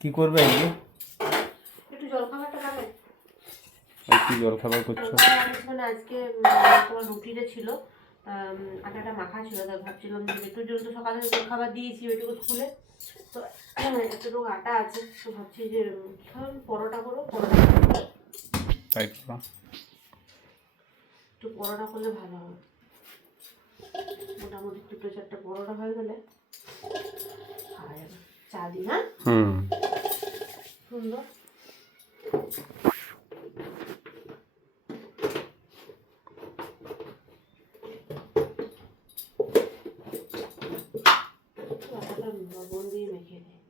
কি করবে আজকে? একটু জলখাবারটা খাবে? কি জলখাবার করছো? মানে আজকে তোমার রুটিটা ছিল, আটাটা মাখা ছিল, তাই ভাবছিলাম যে একটু জন্য সকালে জলখাবার দিয়েছি ওইটুকু খুলে, তো এতটুকু আটা আছে, তো ভাবছি যে পরোটা করবো। তাই করো। একটু পরোটা করলে ভালো হবে। মোটামুটি 2-4টা পরোটা হয়ে গেলে খাওয়া যাবে চা দিই। হ্যাঁ, সুন্দর। লবণ দিয়ে মেখে দিই।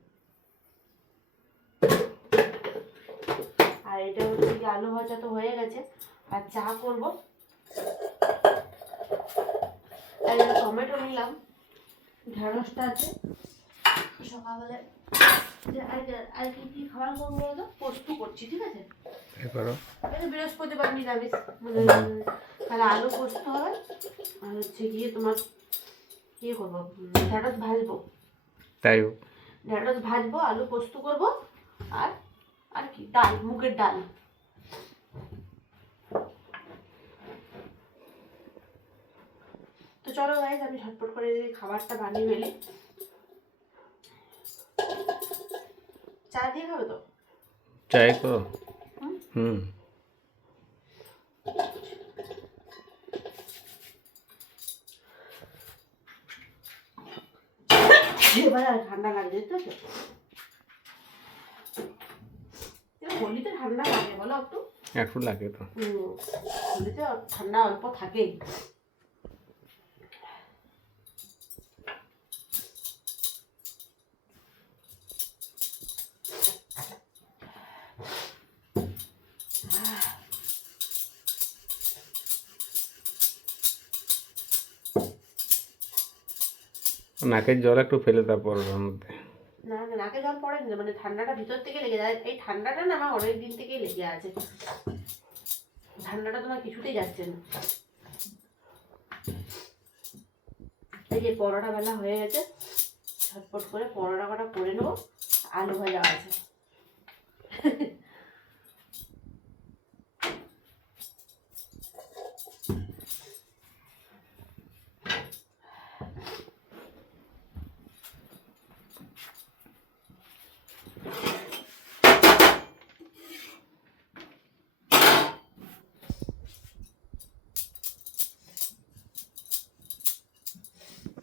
আর এটা হচ্ছে কি, আলু ভাজা তো হয়ে গেছে, আর চা করবো। তাই টমেটো নিলাম, ঢেঁড়সটা আছে সকালবেলা। আর কি কি খাবার করবো বলতো? পোস্ত করছি, ঠিক আছে? বৃহস্পতিবার নিরামিষ, মানে তাহলে আলু পোস্ত হবে। আর হচ্ছে গিয়ে তোমার ইয়ে করবো, ঢেঁড়স ভাজবো। তাই ঢেঁড়স ভাজবো, আলু পোস্ত করবো, আর আর কি ডাল, মুগের ডাল। তো চলো গাইস, আমি ঝটপট করে খাবারটা বানিয়ে ফেলি। চা দিয়ে খাবে তো? চাই করো। এবার আর ঠান্ডা লাগছে তো, হোলিতে ঠান্ডা লাগে বলো একটু? একটু লাগে তো। হোলিতে ঠান্ডা অল্প থাকেই। নাকের জল একটু ফেলে তারপর ওর মধ্যে। না না, নাকে জল পড়েনি, মানে ঠান্ডাটা ভিতর থেকে লেগে যায়। এই ঠান্ডাটা না আমার অনেক দিন থেকেই লেগে আছে, ঠান্ডাটা তোমার কিছুতেই যাচ্ছে না। এই যে পরোটা বেলা হয়ে গেছে, ঝটপট করে পরোটা কটা করে নেবো। আলু ভাজা আছে।